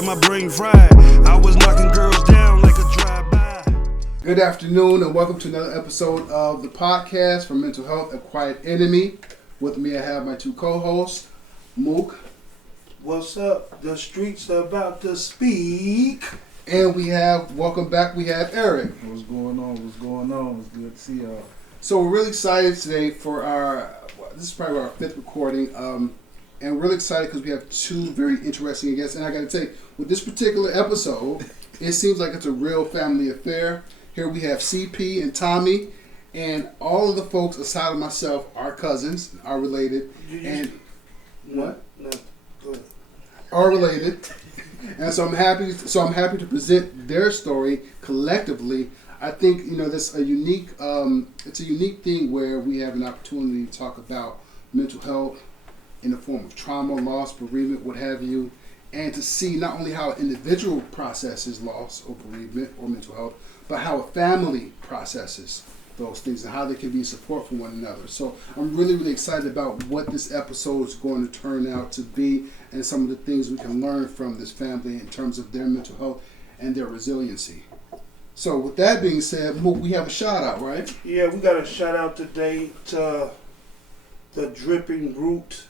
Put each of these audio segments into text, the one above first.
got my brain fried. I was knocking girls down like a drive-by. Good afternoon and welcome to another episode of the podcast for Mental Health, A Quiet Enemy. With me I have my two co-hosts, Mookie. What's up? The streets are about to speak. And we have, welcome back, we have Eric. What's going on? It's good to see y'all. So we're really excited today for this is probably our fifth recording. And we're really excited because we have two very interesting guests. And I got to tell you, with this particular episode, it seems like it's a real family affair. Here we have CP and Tommy, and all of the folks aside of myself are cousins, are related, and what? No, go ahead. Are related. And so I'm happy to present their story collectively. I think that's a unique. It's a unique thing where we have an opportunity to talk about mental health in the form of trauma, loss, bereavement, what have you, and to see not only how an individual processes loss or bereavement or mental health, but how a family processes those things and how they can be support for one another. So I'm really, really excited about what this episode is going to turn out to be and some of the things we can learn from this family in terms of their mental health and their resiliency. So with that being said, we have a shout out, right? Yeah, we got a shout out today to the Dripping Root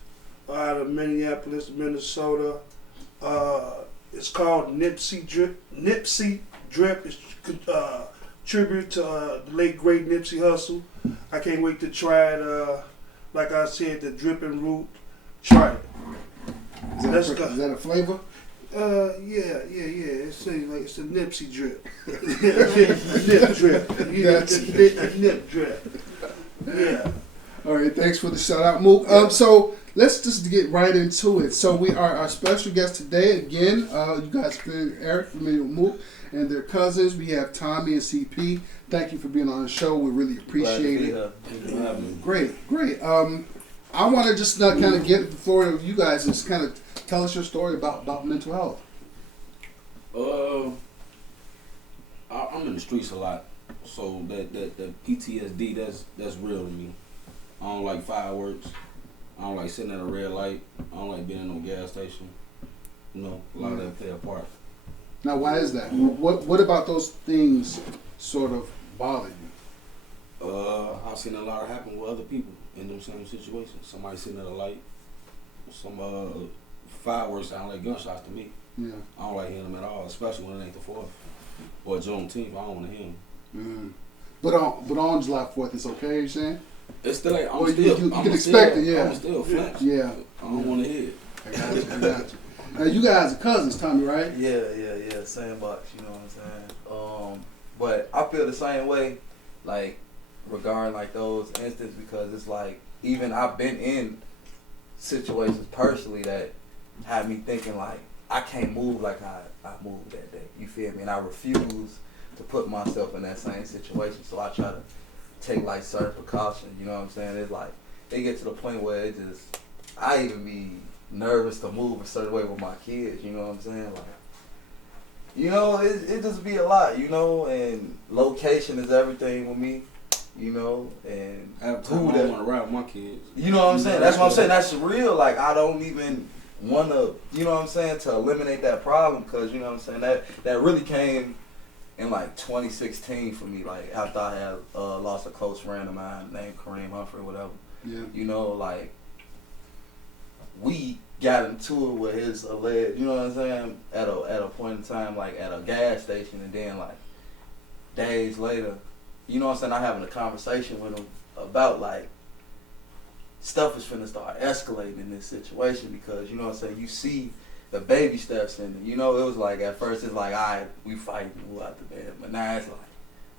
out of Minneapolis, Minnesota. It's called Nipsey Drip. Nipsey Drip is tribute to the late great Nipsey Hussle. I can't wait to try it. Like I said, the Dripping Root. Try it. Is that a flavor? Yeah. It's a Nipsey drip. Nip drip. A nip drip. Yeah. All right, thanks for the shout out, Mook. So let's just get right into it. So we are our special guest today. Again, you guys familiar with Eric, familiar with Mook, and their cousins. We have Tommy and CP. Thank you for being on the show. We really appreciate it. Great. I want to just kind of get the floor to you guys and just kind of tell us your story about mental health. I'm in the streets a lot, so that PTSD that's real to me. I don't like fireworks. I don't like sitting at a red light. I don't like being in no gas station. A lot of that play a part. Now, why is that? What about those things sort of bother you? I've seen a lot happen with other people in those same situations. Somebody sitting at a light. Some fireworks sound like gunshots to me. Yeah. I don't like hearing them at all, especially when it ain't the 4th or Juneteenth. I don't want to hear them. Mm-hmm. But on July 4th, it's okay. You saying? It's still like you can expect it. Yeah. I'm still flinch. Yeah. I don't want to hear it. I got you. Now you guys are cousins, Tommy, right? Yeah. Same box, you know what I'm saying? But I feel the same way, like, regarding, like, those instances, because it's like, even I've been in situations personally that had me thinking, like, I can't move like I moved that day. You feel me? And I refuse to put myself in that same situation. So I try to take, like, certain precautions, you know what I'm saying? It's like, it gets to the point where I even be nervous to move a certain way with my kids, you know what I'm saying? Like, it just be a lot, and location is everything with me, and I have time. I want to ride with my kids. You know what I'm saying? That's what I'm saying. That's real. Like, I don't even want to, to eliminate that problem, because, you know what I'm saying, that really came in, like, 2016 for me, like, after I had lost a close friend of mine named Kareem Humphrey, whatever. Yeah. Like, we got into it with his alleged, you know what I'm saying, at a point in time, like, at a gas station, and then, like, days later, you know what I'm saying, I'm having a conversation with him about, like, stuff is finna start escalating in this situation, because, you know what I'm saying, you see the baby steps in it. It was like, at first it's like, all right, we fighting, we out the bed, but now it's like,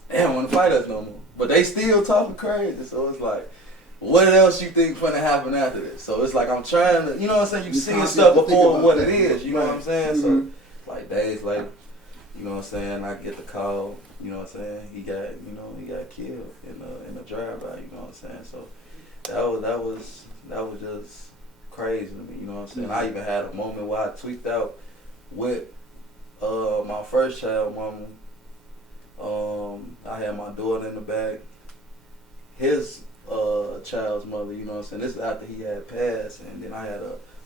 they don't want to fight us no more. But they still talking crazy, so it's like, what else you think gonna happen after this? So it's like, I'm trying to, you know what I'm saying, you seeing stuff before what it is, you know what I'm saying? Mm-hmm. So, like, days later, you know what I'm saying, I get the call, you know what I'm saying, he got killed in a drive-by, you know what I'm saying? So that was just crazy to me, you know what I'm saying? I even had a moment where I tweaked out with my first child mama. I had my daughter in the back. His child's mother, you know what I'm saying? This is after he had passed, and then I had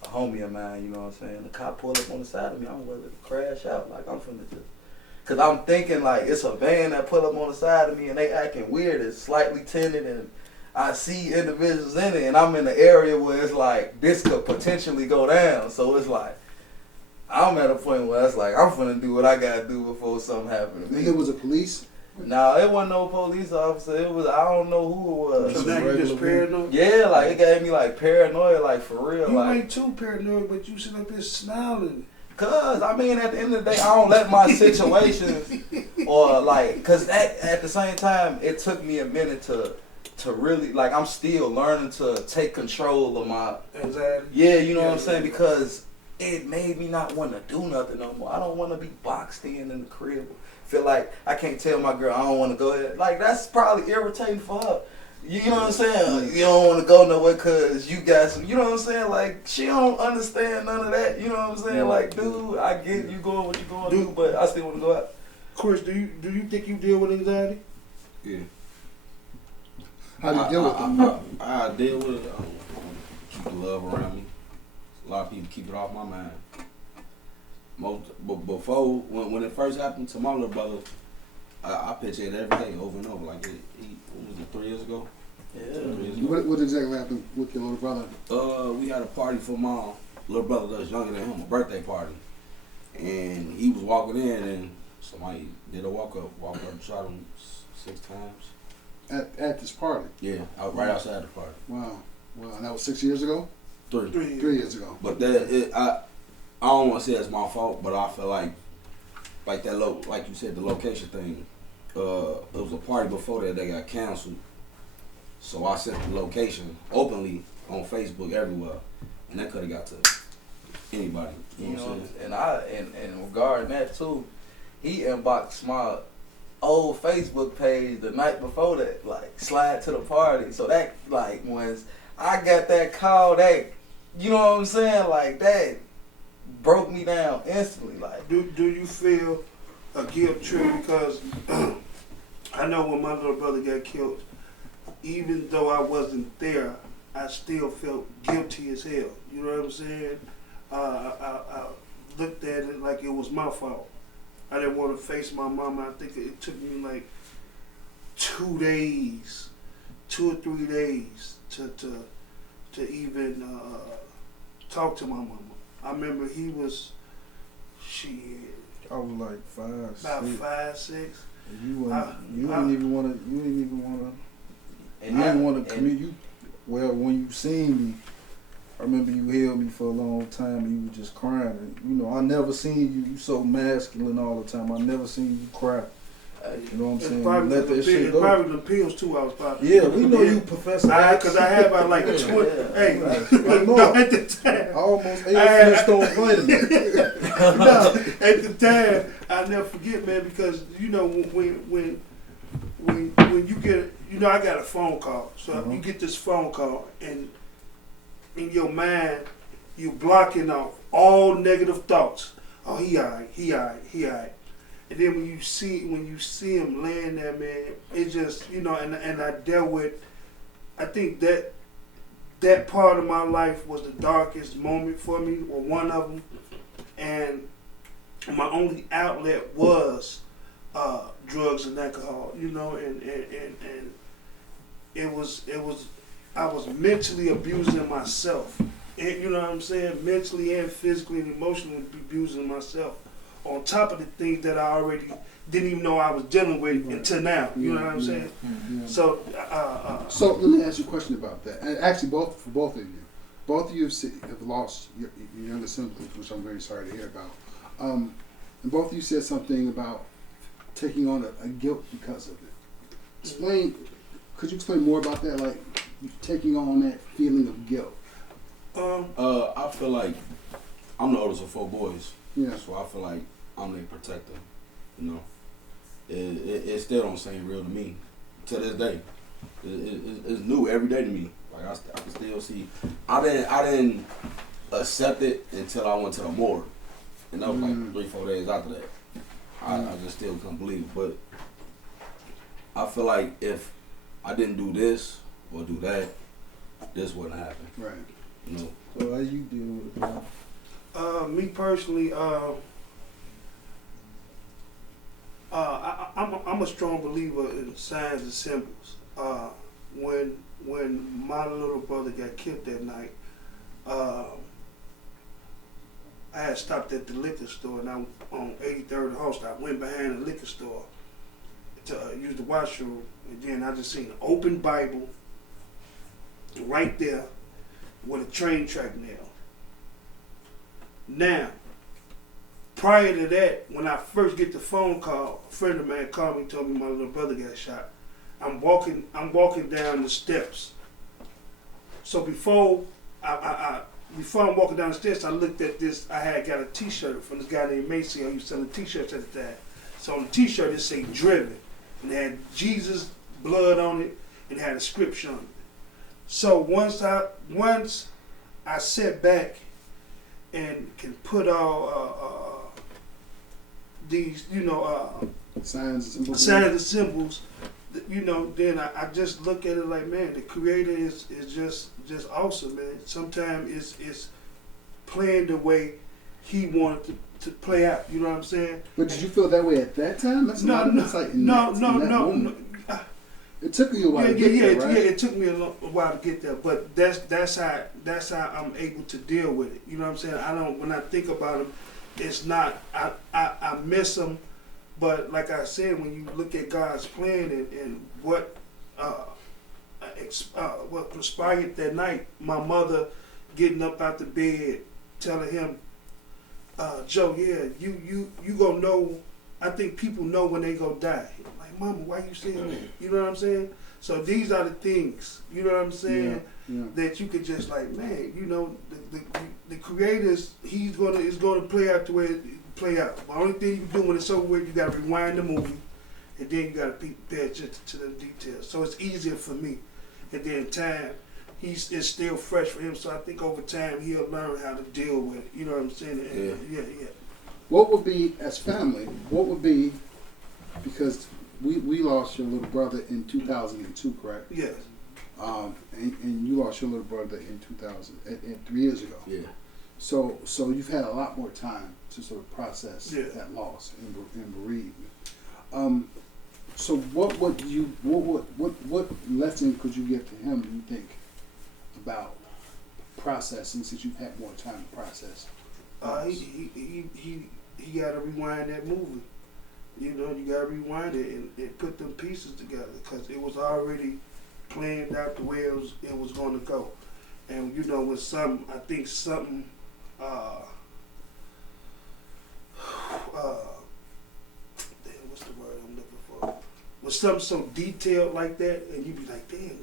a homie of mine, you know what I'm saying? The cop pulled up on the side of me, I'm willing to crash out, like I'm finna just. Cause I'm thinking like it's a van that pull up on the side of me and they acting weird, it's slightly tinted and I see individuals in it and I'm in the area where it's like this could potentially go down. So it's like, I'm at a point where it's like, I'm finna do what I gotta do before something happens to me. And it was a police? Nah, it wasn't no police officer. It was, I don't know who it was. So now you just paranoid? Yeah, like it gave me like paranoia, like for real. You like, ain't too paranoid, but you sit up there smiling. Cause I mean, at the end of the day, I don't let my situations or like, cause at the same time, it took me a minute to really like. I'm still learning to take control of my anxiety. Yeah, you know what I'm saying, because it made me not want to do nothing no more. I don't want to be boxed in the crib. Feel like I can't tell my girl I don't want to go ahead. Like that's probably irritating for her. You know what I'm saying? You don't want to go nowhere because you got some, you know what I'm saying? Like, she don't understand none of that. You know what I'm saying? Like, dude, I get you going what you going to do, but I still want to go out. Chris, do you think you deal with anxiety? Yeah. How do you deal with it? I deal with it. Keep the love around me. A lot of people keep it off my mind. But before, when it first happened to my little brother, I picture it every day over and over. Like, what was it, 3 years ago? Yeah. 3 years ago. What exactly happened with your little brother? We had a party for my little brother that's younger than him, a birthday party. And he was walking in and somebody did a walk up, shot him 6 times. At this party? Yeah, right outside the party. Wow. And that was 6 years ago? 3 3 years ago. But I don't want to say it's my fault, but I feel like that like you said, the location thing. It was a party before that got canceled, so I sent the location openly on Facebook everywhere, and that could have got to anybody. You know what I'm saying? And regarding that too, he inboxed my old Facebook page the night before that, like slide to the party. So that like once I got that call, that you know what I'm saying, like that broke me down instantly. Like, do you feel a guilt trip because I know when my little brother got killed, even though I wasn't there, I still felt guilty as hell. You know what I'm saying? I looked at it like it was my fault. I didn't want to face my mama. I think it took me like 2 days, 2 or 3 days to even talk to my mama. I remember he was, I was like 5, about 6. 5, 6. You didn't even want to commit. Well, when you seen me, I remember you held me for a long time and you were just crying. And, you know, I never seen you so masculine all the time. I never seen you cry. You know what I'm saying? Probably Let that shit go. probably the pills too. I was popping. Yeah, we know you, Professor. Because I had about like 20. Hey, no, at the time, I almost ate a Flintstone vitamin. no, at the time, I'll never forget, man. Because you know when you get, you know, I got a phone call. So you get this phone call, and in your mind, you blocking off all negative thoughts. Oh, he alright, he alright, he alright. And then when you see him laying there, man, it just, you know, and I dealt with, I think that part of my life was the darkest moment for me, or one of them, and my only outlet was drugs and alcohol, you know, and it was I was mentally abusing myself, and you know what I'm saying, mentally and physically and emotionally abusing myself, on top of the things that I already didn't even know I was dealing with until now. You know what I'm saying? Yeah. So, so let me ask you a question about that. And actually, for both of you, have lost your younger siblings, which I'm very sorry to hear about. And both of you said something about taking on a guilt because of it. Could you explain more about that? Like taking on that feeling of guilt. I feel like I'm the oldest of 4 boys. Yeah. So I feel like I'm their protector. You know, it still don't seem real to me to this day. It's new every day to me. Like I can still see. I didn't accept it until I went to the morgue, and that was like 3-4 days after that. I just still couldn't believe it. But I feel like if I didn't do this or do that, this wouldn't happen. Right. You know. So how you deal with it, man? Me personally, I'm a strong believer in signs and symbols. When my little brother got killed that night, I had stopped at the liquor store, and I on 83rd and Host. I went behind the liquor store to use the washroom, and then I just seen an open Bible right there with a train track nail. Now, prior to that, when I first get the phone call, a friend of mine called me, told me my little brother got shot. I'm walking down the steps. So before I'm walking down the steps, I looked at this. I had got a T-shirt from this guy named Macy who was selling T-shirts at the time. So on the T-shirt it said "Driven," and it had Jesus' blood on it, and it had a scripture on it. So once I sat back and can put all these, Signs and symbols. signs and symbols, then I just look at it like, man, the Creator is just awesome, man. Sometimes it's playing the way He wanted to play out. You know what I'm saying? But did you feel that way at that time? That's No. It took you a while to Yeah, get there, right? it took me a while to get there, but that's how I'm able to deal with it. You know what I'm saying? When I think about them, it's not I miss them, but like I said, when you look at God's plan and what transpired that night, my mother getting up out the bed, telling him, Joe, yeah, you gonna know. I think people know when they gonna die. I'm like, Mama, why you saying that? You know what I'm saying? So these are the things, you know what I'm saying, that you could just like, man, the Creator's, is gonna play out the way it play out. The only thing you can do when it's over with, you gotta rewind the movie, and then you gotta pay attention to the details. So it's easier for me. And then time, it's still fresh for him. So I think over time he'll learn how to deal with it. You know what I'm saying? And, yeah. What would be, as family, because we lost your little brother in 2002, correct? Yes. And you lost your little brother in 3 years ago. Yeah. So you've had a lot more time to sort of process Yeah. that loss and bereavement. So what lesson could you give to him, do you think, about processing, since you've had more time to process? He got to rewind that movie. You got to rewind it and put them pieces together, because it was already planned out the way it was going to go. And with I think something. What's the word I'm looking for? With something so detailed like that, and you be like, damn,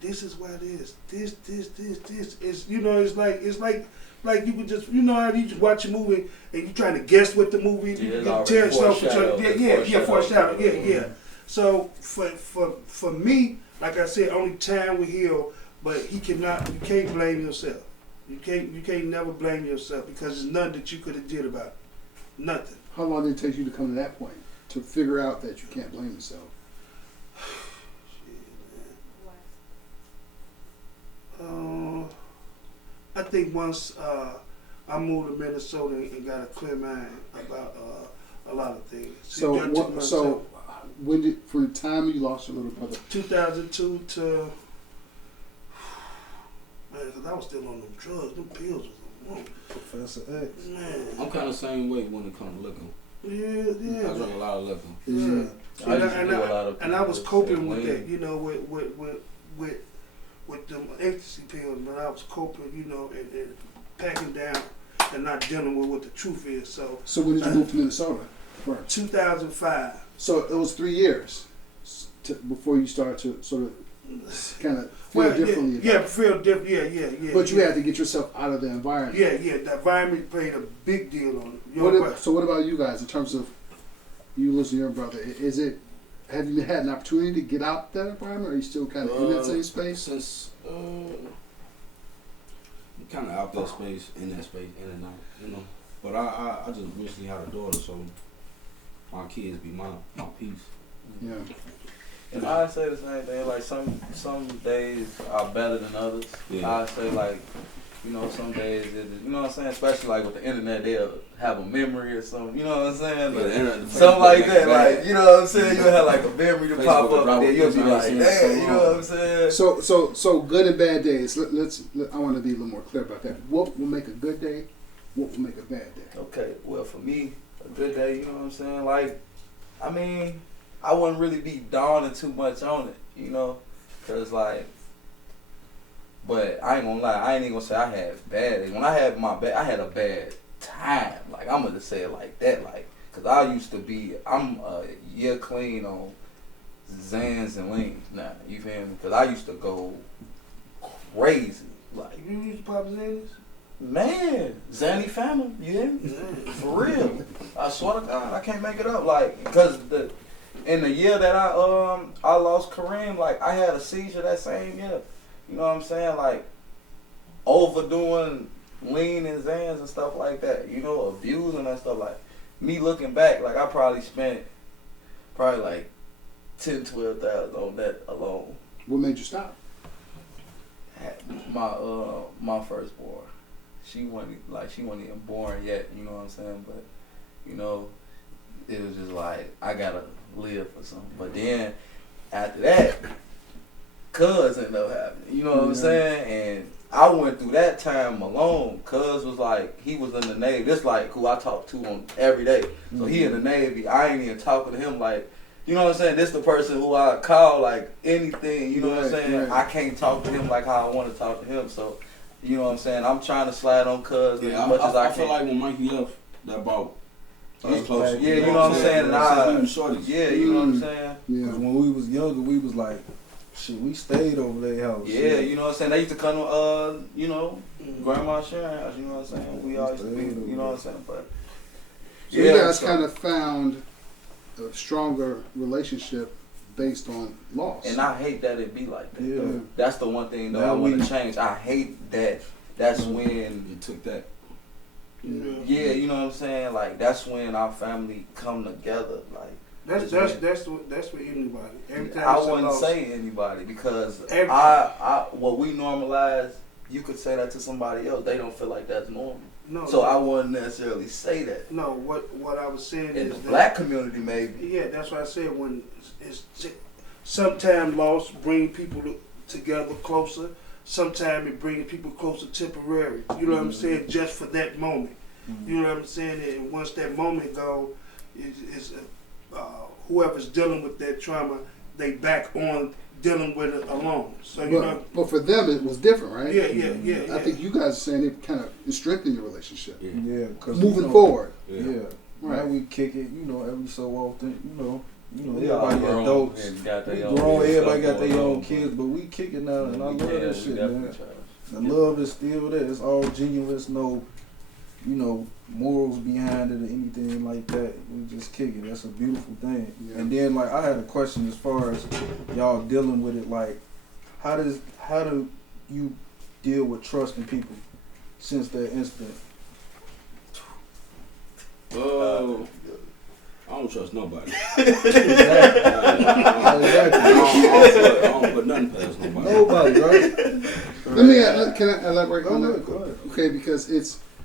this is why this. It's it's like you could just how you just watch a movie and you trying to guess what the movie you can tell yourself foreshadow. Yeah. So for me, like I said, only time will heal, but you can't blame yourself. You can't never blame yourself, because there's nothing that you could have did about it. Nothing. How long did it take you to come to that point, to figure out that you can't blame yourself? I think once I moved to Minnesota and got a clear mind about a lot of things. When did, from the time you lost your little brother? 2002 to, man, because I was still on them drugs. Them pills was on. Professor X. Man. I'm kind of the same way when it comes to liquor. Yeah. I drink a lot of liquor. Yeah. And I was coping with that, with them ecstasy pills, but I was coping, and packing down and not dealing with what the truth is. So when did you move to Minnesota? 2005. So it was 3 years before you started to sort of kind of feel differently. Feel different. Yeah. But you had to get yourself out of the environment. Yeah. The environment played a big deal on it. So what about you guys in terms of you losing your brother? Have you had an opportunity to get out that environment, or are you still kind of in that same space? Since kind of out that space, in and out, But I just recently had a daughter, so my kids be my peace. Yeah. And I say the same thing. Like some days are better than others. Yeah. I say like, you know, some days you know what I'm saying. Especially like with the internet, they'll have a memory or something. You know what I'm saying? Yeah, the internet, Something like Facebook that. makes it Like you know what I'm saying. You'll have like a memory to Facebook pop will up, drop and then you'll be a like, picture, damn. You know what I'm saying? So good and bad days. I want to be a little more clear about that. What will make a good day? What will make a bad day? Okay. Well, for me, a good day. You know what I'm saying? Like, I mean, I wouldn't really be dawning too much on it. You know, cause like. But I ain't gonna lie, I ain't even gonna say I had bad days. When I had I had a bad time. Like, I'm gonna say it like that, like, cause I'm a year clean on Zans and Leans now, you feel me? Cause I used to go crazy. Like, You used to pop Xannies? man, Zanny family, you hear me? For real. I swear to God, I can't make it up. Like, cause in the year that I lost Kareem, like, I had a seizure that same year. You know what I'm saying? Like, overdoing lean and Zans and stuff like that. You know, abusing and stuff. Like, me looking back, like, I probably spent like 10, 12,000 on that alone. What made you stop? My firstborn. She wasn't even born yet, you know what I'm saying? But, you know, it was just like, I gotta live for something. But then, after that, Cuz ended up happening, you know what I'm saying? And I went through that time alone. Cuz was like, he was in the Navy. This like who I talk to on every day. So he in the Navy. I ain't even talking to him like, you know what I'm saying? This the person who I call like anything, you know what I'm saying? Right. I can't talk to him like how I want to talk to him. So, you know what I'm saying? I'm trying to slide on Cuz Yeah, as much as I I can. feel like when Mikey left, that brought us closer. Yeah, you know what I'm saying? And Since we was shorties. yeah, you know what I'm saying? Yeah. Because when we was younger, we was like, shit, we stayed over their house. Yeah, shit. you know what I'm saying? They used to come to, you know, Grandma Sharon house, you know what I'm saying? We always be, you know what I'm saying? But, So you guys kind of found a stronger relationship based on loss. And I hate that it be like that. Yeah. Though. That's the one thing though Now I want we- to change. I hate that. That's You when, took that. yeah, you know what I'm saying? Like, that's when our family come together. Like, That's for anybody. Every time I it's a wouldn't loss. say anybody because Every- what we normalize, you could say that to somebody else. They don't feel like that's normal. No, So I wouldn't necessarily say that. no. What I was saying In is the that black community, maybe. yeah, that's what I said. When it's sometimes loss bring people together closer. Sometimes it brings people closer temporary. You know what I'm saying? Just for that moment. You know what I'm saying? And once that moment go, is whoever's dealing with that trauma, they back on dealing with it alone. So you know. But for them, it was different, right? Yeah. I think you guys are saying it kind of strengthened your relationship. Yeah. Yeah, because Moving forward. Yeah. Yeah. Right. Now we kick it, you know, every so often, We all everybody grown adults. and got We their own grown, stuff everybody got going their own on, kids, but we kick it now, and I love yeah, that we shit, definitely man. try. The love is still there. It's all genuine. It's no, morals behind it or anything like that. We just kick it. That's a beautiful thing. Yeah. And then, like, I had a question as far as y'all dealing with it. Like, how do you deal with trusting people since that incident? I don't trust nobody. Exactly. I don't put nothing past nobody. Nobody, right? Can I elaborate on that? Go ahead. Okay, because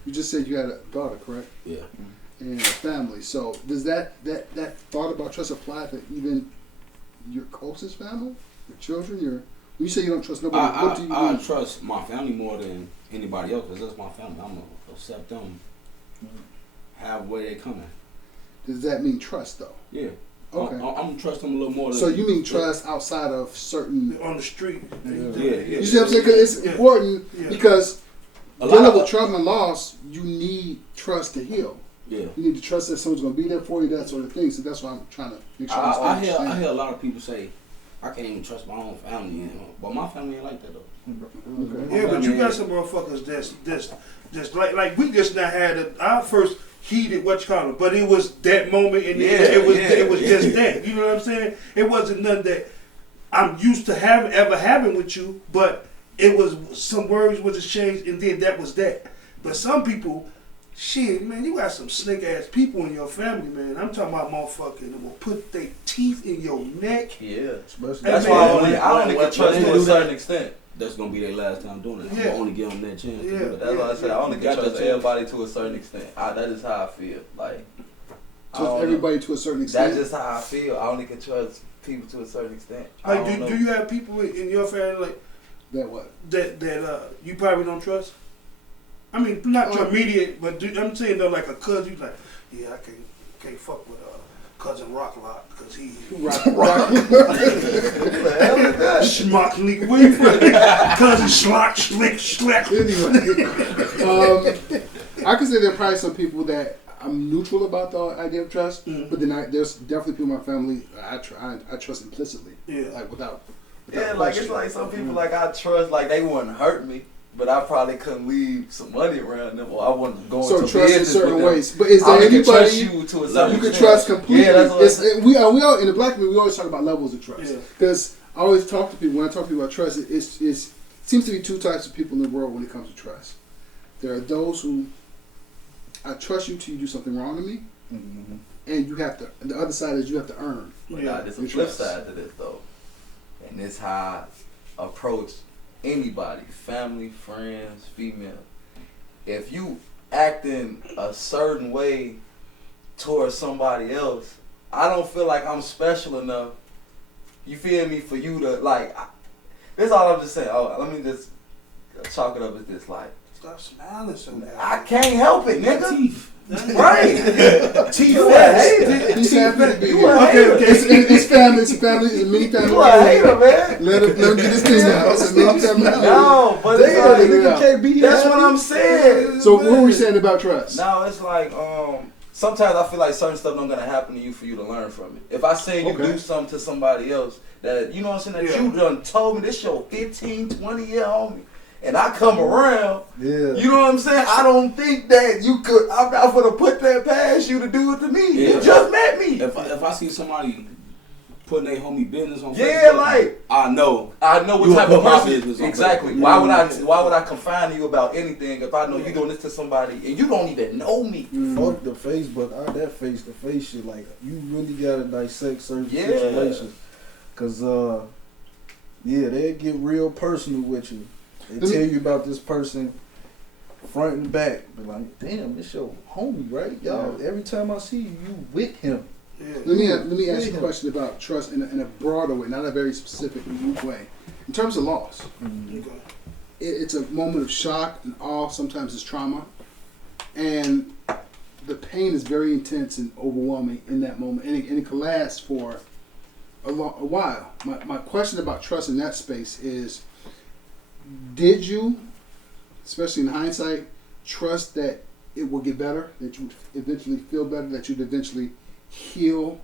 you just said you had a daughter, correct? Yeah. And a family. So does that thought about trust apply to even your closest family, your children, when you say you don't trust nobody? What do you I mean? trust my family more than anybody else because that's my family. I'm gonna accept them, have where they coming. Does that mean trust though? Yeah. Okay. I'm gonna trust them a little more. So you mean trust outside of certain? On the street. Yeah. You see what I'm saying? Because it's important because A lot dealing of- with trauma and loss, you need trust to heal. Yeah. You need to trust that someone's going to be there for you, that sort of thing. So that's why I'm trying to make sure I understand. hear a lot of people say, I can't even trust my own family, but my family ain't like that though. Okay. Yeah, but you got some motherfuckers that's like we just not had our first heated but it was that moment and it was just that. You know what I'm saying? It wasn't nothing that I'm used to ever having with you, but it was some words was exchanged and then that was that. But some people Shit, man, you got some slick ass people in your family, man. I'm talking about motherfucking that will put their teeth in your neck. Yeah. Especially That's Hey, why man, I only can trust they to do a certain that, extent. that's gonna be their last time doing it. I'm Yeah. gonna only give them that chance. To Yeah. do it. That's why I said I only can Got trust that chance. everybody to a certain extent. That is how I feel. Like, I To don't know. everybody to a certain That's extent. just how I feel. I only can trust people to a certain extent. I Like, don't know. do you have people in your family like That what? that you probably don't trust? I mean, not your immediate, but I'm saying though, like a cousin, you like, yeah, I can't fuck with cousin Rocklock because he schmuck leak weed, cousin Schlock schlick schlick. Anyway, I consider there are probably some people that I'm neutral about the idea of trust, but then there's definitely people in my family I trust implicitly, Yeah. like without Yeah, like it's question. like some people like I trust, like they wouldn't hurt me, but I probably couldn't leave some money around them, or I wouldn't go So into trust in business certain with them. ways. But is I there only can trust anybody you to a you certain can extent. trust completely? Yeah, that's what We all in the black community we always talk about levels of trust Yeah. because I always talk to people when I talk to people about trust. It seems to be two types of people in the world when it comes to trust. There are those who I trust you till you do something wrong to me, and you have to. The other side is you have to earn. But Yeah. nah, there's a Your flip trust. side to this though, and it's how I approach anybody, family, friends, female. If you acting a certain way towards somebody else, I don't feel like I'm special enough. You feel me? For you to like, this is all I'm just saying. Oh, let me just chalk it up as this. Like, Stop smiling so bad. I can't help it, nigga. Teeth. Right? You a hater. He's happy. You a hater. It's family. It's a family. It's a mini family. You a hater, man. Let him get his thing out. It's a mini family. No, but it's Damn, like, nigga can't be that's what I'm saying. So what were we saying about trust? No, it's like sometimes I feel like certain stuff not gonna happen to you for you to learn from it. If I say you do something to somebody else that you know what I'm saying, that you done told me this your 15, 20-year homie, and I come around, Yeah. you know what I'm saying? I don't think that you could. I'm not gonna put that past you to do it to me. Yeah. You just met me. If I see somebody putting their homie business on Yeah, Facebook, like I know what you type put of my person. business on Exactly. Facebook. Why would I confine to you about anything if I know you doing this to somebody and you don't even know me? Fuck the Facebook, that face to face shit. Like you really gotta dissect certain Yeah. situations, cause they get real personal with you. They tell you about this person front and back. Be like, damn, this your homie, right? Y'all, every time I see you, you with him. Yeah. Let me ask you a question about trust in a broader way, not a very specific way. In terms of loss, Okay. it's a moment of shock and awe. Sometimes it's trauma, and the pain is very intense and overwhelming in that moment, and it can last for a while. My question about trust in that space is: did you, especially in hindsight, trust that it will get better, that you would eventually feel better, that you'd eventually heal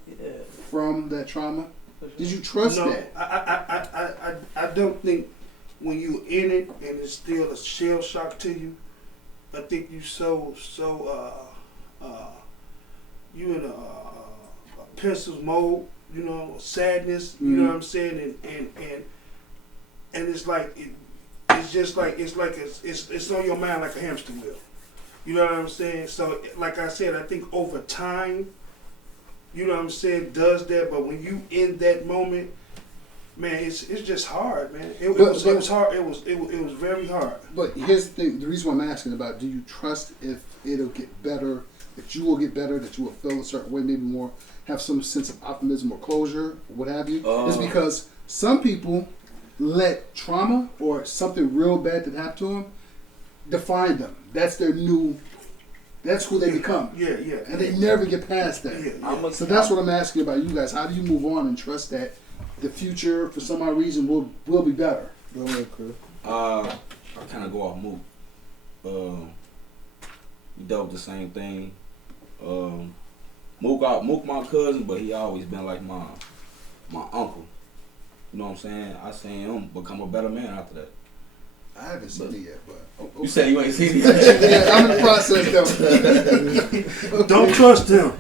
from that trauma? Did you trust that? I don't think when you're in it and it's still a shell shock to you, I think you you in a pensive mode, you know, sadness, you know what I'm saying, and it's like it's on your mind like a hamster wheel. You know what I'm saying? So like I said, I think over time, you know what I'm saying, does that, but when you in that moment, man, it's just hard, man. It was hard. It was very hard. But here's the thing: the reason why I'm asking about, do you trust if it'll get better, that you will get better, that you will feel a certain way, maybe more, have some sense of optimism or closure, what have you? Is because some people let trauma or something real bad that happened to them define them. That's their new. That's who they become. Yeah. And they never get past that. Yeah. So that's what I'm asking about you guys. How do you move on and trust that the future, for some odd reason, will be better? Go ahead, Chris. I kind of go off Mook. We dealt with the same thing. Mook my cousin, but he always been like my uncle. You know what I'm saying? I seen him become a better man after that. I haven't seen it yet, but okay. You said you ain't seen it. Yeah, I'm in the process though. Don't trust him.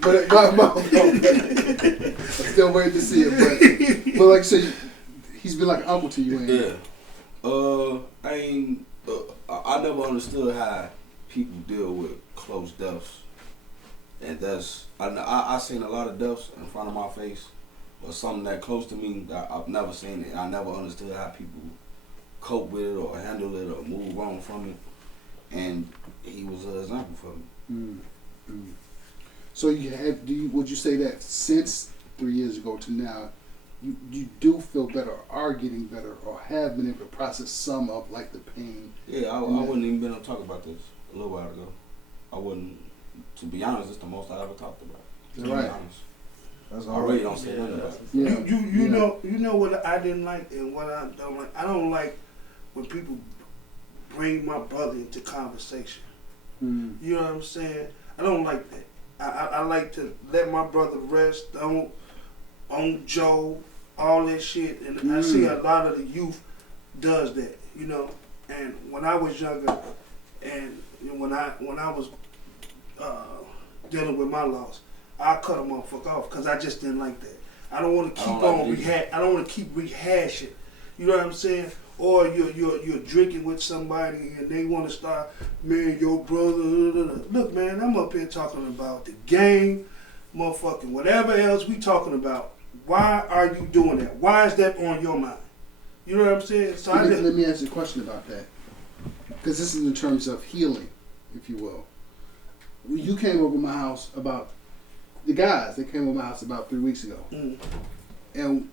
But I'm still waiting to see it. But like I said, He's been like an uncle to you, ain't he? Yeah. I never understood how people deal with close deaths, and that's I seen a lot of deaths in front of my face, but something that close to me that I've never seen it. I never understood how people cope with it or handle it or move on from it, and he was an example for me. So would you say that since 3 years ago to now, you do feel better, or are getting better, or have been able to process some of like the pain? Yeah, I wouldn't even been able to talk about this a little while ago. I wouldn't. To be honest, it's the most I ever talked about. To be Right. honest. That's I really don't say nothing about it. Yeah. You know what I didn't like and what I don't like. I don't like when people bring my brother into conversation. Mm. You know what I'm saying? I don't like that. I like to let my brother rest on Joe, all that shit, and I see a lot of the youth does that, you know. And when I was younger, and when I was dealing with my loss, I cut a motherfucker off because I just didn't like that. I don't want to keep I don't want to keep rehashing. You know what I'm saying? Or you're drinking with somebody and they want to start, man, your brother. Look, man, I'm up here talking about the game, motherfucking whatever else we talking about. Why are you doing that? Why is that on your mind? You know what I'm saying? So Let me ask you a question about that, because this is in terms of healing, if you will. You came over my house about the guys. They came over my house about 3 weeks ago, and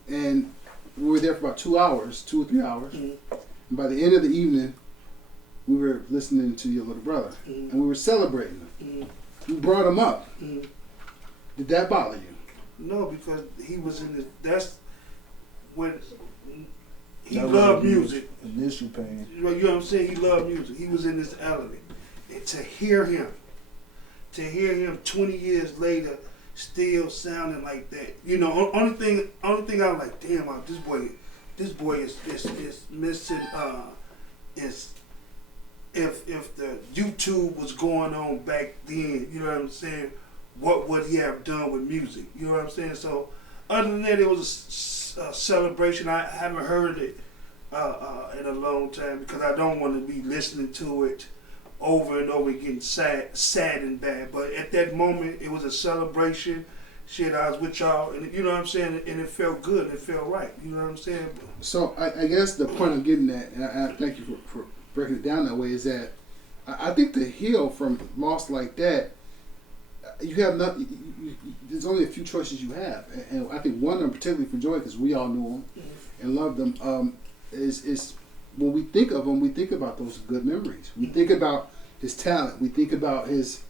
we were there for about 2 hours, 2 or 3 hours. And by the end of the evening, we were listening to your little brother, and we were celebrating him. You brought him up. Did that bother you? No, because he was in the. That's when he That loved was music. Initial pain. You know what I'm saying? He loved music. He was in this element, and to hear him 20 years later still sounding like that. You know, only thing I'm like, damn, this boy is missing. Is if the YouTube was going on back then, you know what I'm saying? What would he have done with music? You know what I'm saying? So, other than that, it was a celebration. I haven't heard it in a long time because I don't want to be listening to it over and over again, sad and bad. But at that moment, it was a celebration. Shit, I was with y'all, and you know what I'm saying, and it felt good. It felt right. You know what I'm saying? So I guess the point I'm getting at, and I thank you for breaking it down that way, is that I think to heal from loss like that, you have not. There's only a few choices you have, and I think one of them, particularly for Joey, because we all knew him and loved him, is when we think of him, we think about those good memories. We think about his talent. We think about his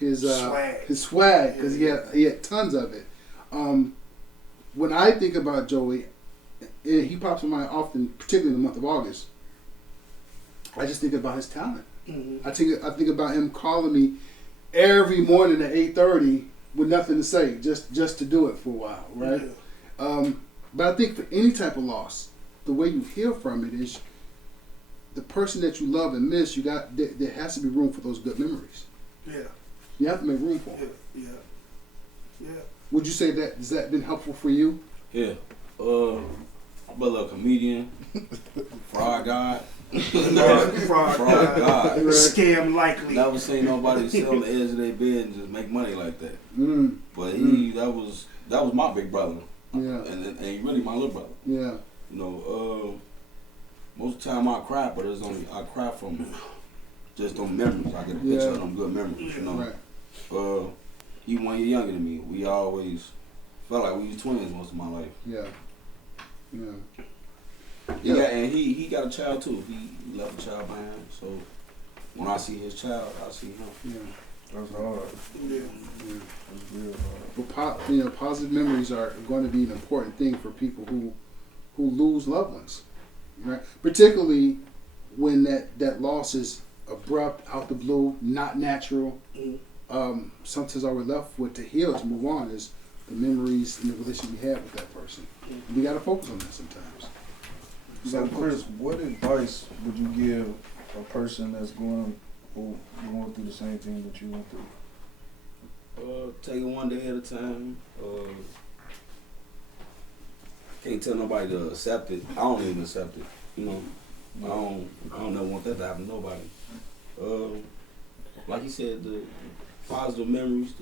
swag, because he had tons of it. When I think about Joey, and he pops in mind often, particularly in the month of August, I just think about his talent. I think about him calling me every morning at 8:30 with nothing to say, just to do it for a while, right? But I think for any type of loss, the way you heal from it is the person that you love and miss. There has to be room for those good memories. Yeah. You have to make room for them. Yeah. Would you say that has that been helpful for you? Yeah. My brother a comedian, fraud god. Fraud god. Scam likely. Never seen nobody sit on the edge of their bed and just make money like that. But that was my big brother. Yeah. And he really my little brother. Yeah. You know, most of the time I cry, but I cry from just them memories. I get a picture of them good memories, you know. Right. He 1 year younger than me. We always felt like we was twins most of my life. Yeah. And he got a child too. He left a child behind. So when I see his child, I see him. Yeah. That's hard. Yeah. That's real hard. But positive memories are going to be an important thing for people who lose loved ones, right? Particularly when that loss is abrupt, out the blue, not natural. Sometimes all we're left with to heal, to move on, is the memories and the relationship we have with that person. And we got to focus on that sometimes. So, Chris, what advice would you give a person that's going through the same thing that you went through? Take it one day at a time. can't tell nobody to accept it. I don't even accept it. You know, I don't never want that to happen to nobody. Like you said, the positive memories,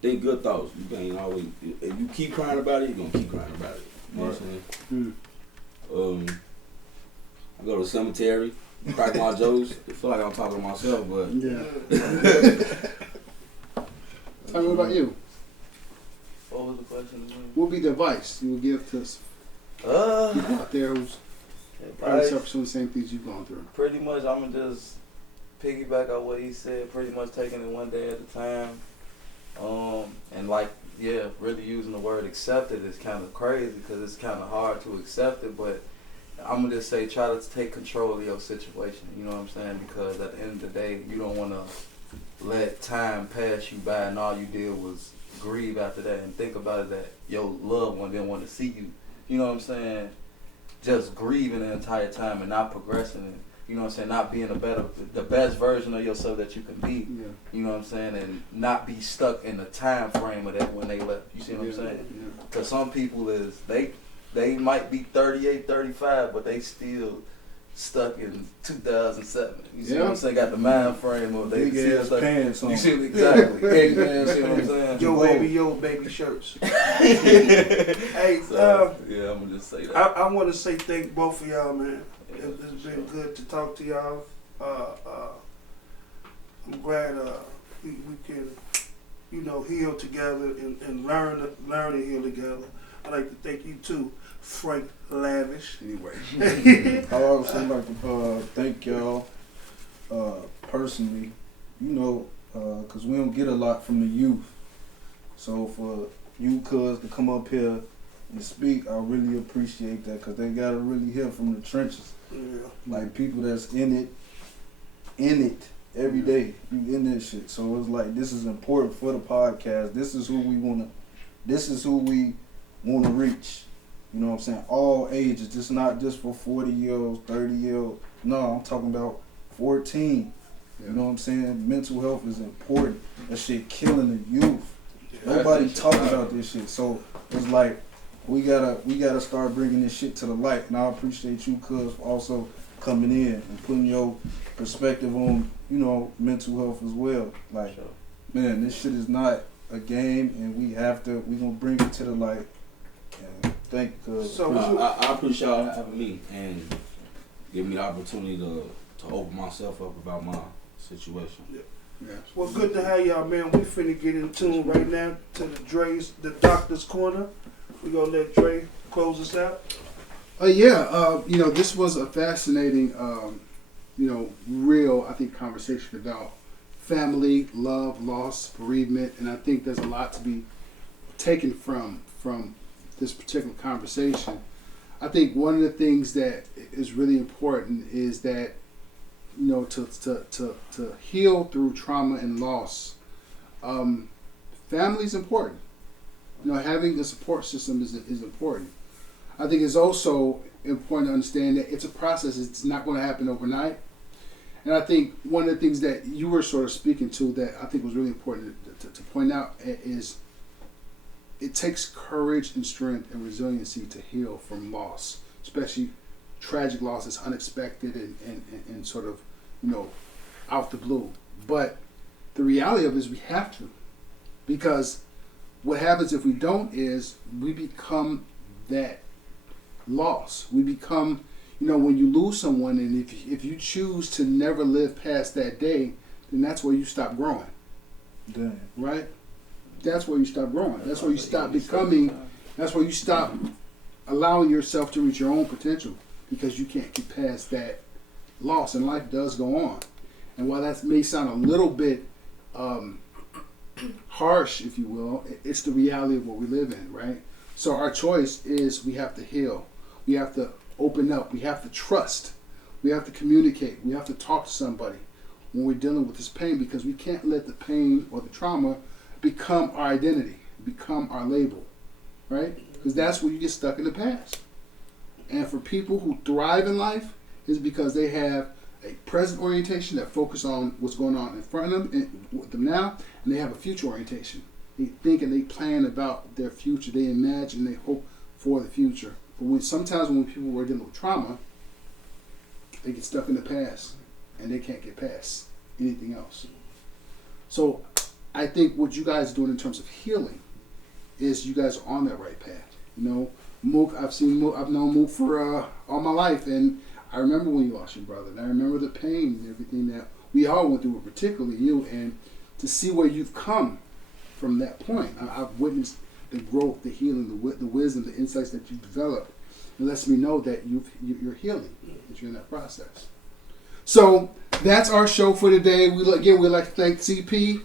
think good thoughts. You can't always. If you keep crying about it, you're gonna keep crying about it. You know what I'm saying? I go to the cemetery, crack my jokes. I feel like I'm talking to myself, but Yeah. Tell me about you. What was the question again? What would be the advice you would give to people out there who's probably suffering some of the same things you've gone through? Pretty much, I'm gonna just piggyback on what he said. Pretty much taking it one day at a time. And like, yeah, really using the word accept it is kind of crazy because it's kind of hard to accept it. But I'm gonna just say try to take control of your situation. You know what I'm saying? Because at the end of the day, you don't want to let time pass you by and all you did was grieve after that and think about it that your loved one didn't want to see you. You know what I'm saying? Just grieving the entire time and not progressing and, you know what I'm saying, not being the best version of yourself that you can be. Yeah. You know what I'm saying? And not be stuck in the time frame of that when they left. You see what I'm saying? Because some people they might be 38, 35, but they still stuck in 2007. You see what I'm saying? Got the mind frame of they Big ass stuck. pants on. You see exactly. Big man, see what I'm saying? Yo baby shirts. Hey, Yeah, I'm gonna just say that. I want to say thank both of y'all, man. It's been good to talk to y'all. I'm glad we can, heal together and learn and heal together. I'd like to thank you too, Frank Lavish. Anyway. I also like to thank y'all personally, because we don't get a lot from the youth. So for you cuz to come up here and speak, I really appreciate that because they got to really hear from the trenches. Yeah. Like people that's in it every day. You in this shit. So it's like this is important for the podcast. This is who we want to reach. You know what I'm saying? All ages. It's not just for 40-year-olds, 30-year-olds. No, I'm talking about 14. Yeah. You know what I'm saying? Mental health is important. That shit killing the youth. Yeah, Nobody that shit talking matter. about this shit. So it's like we gotta start bringing this shit to the light. And I appreciate you, cuz, for also coming in and putting your perspective on, mental health as well. Like, Sure. man, this shit is not a game, and we gonna bring it to the light. And thank you, cuz. So I appreciate y'all having me and giving me the opportunity to open myself up about my situation. Yeah. well, good to have y'all, man. We finna get in tune right now to the doctor's corner. We gonna let Dre close us out. This was a fascinating, real, I think, conversation about family, love, loss, bereavement, and I think there's a lot to be taken from this particular conversation. I think one of the things that is really important is that, to heal through trauma and loss, family is important. Having a support system is important. I think it's also important to understand that it's a process. It's not going to happen overnight. And I think one of the things that you were sort of speaking to that I think was really important to point out is it takes courage and strength and resiliency to heal from loss, especially tragic loss that's unexpected and sort of, out the blue. But the reality of it is we have to, because what happens if we don't is we become that loss. We become, when you lose someone, and if you choose to never live past that day, then that's where you stop growing. Damn. Right? That's where you stop growing. That's where you stop becoming. That's where you stop allowing yourself to reach your own potential, because you can't get past that loss, and life does go on. And while that may sound a little bit harsh, if you will, it's the reality of what we live in, right? So our choice is we have to heal. We have to open up. We have to trust. We have to communicate. We have to talk to somebody when we're dealing with this pain, because we can't let the pain or the trauma become our identity, become our label, right? Because that's where you get stuck in the past. And for people who thrive in life, is because they have a present orientation that focus on what's going on in front of them and with them now, and they have a future orientation. They think and they plan about their future. They imagine, they hope for the future. But sometimes when people were dealing with trauma, they get stuck in the past and they can't get past anything else. So I think what you guys are doing in terms of healing is you guys are on that right path. You know, Mook, I've known Mook for all my life, and I remember when you lost your brother, and I remember the pain and everything that we all went through, particularly you, and to see where you've come from that point. I've witnessed the growth, the healing, the wisdom, the insights that you've developed. It lets me know that you're healing, that you're in that process. So that's our show for today. We'd like to thank CP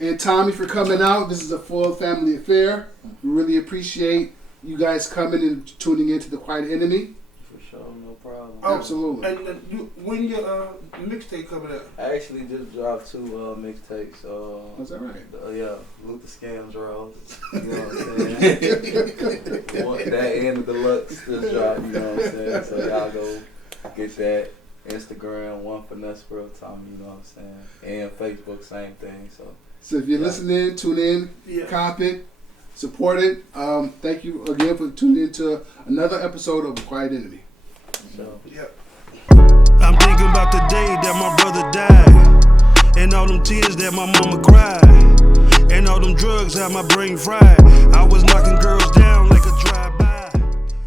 and Tommy for coming out. This is a full family affair. We really appreciate you guys coming and tuning into The Quiet Enemy. For sure, no problem. Oh, absolutely. And when your mixtape coming out? I actually just dropped 2 mixtapes. Is that right? Yeah, Luther Scams Rolls. You know what I'm saying? That and the deluxe just dropped. You know what I'm saying? So y'all go get that. Instagram, One Finesse Bro Tommy. You know what I'm saying? And Facebook, same thing. So if you're listening, tune in, comment, support it. Thank you again for tuning in to another episode of The Quiet Enemy. So. Yep. I'm thinking about the day that my brother died, and all them tears that my mama cried, and all them drugs had my brain fried. I was knocking girls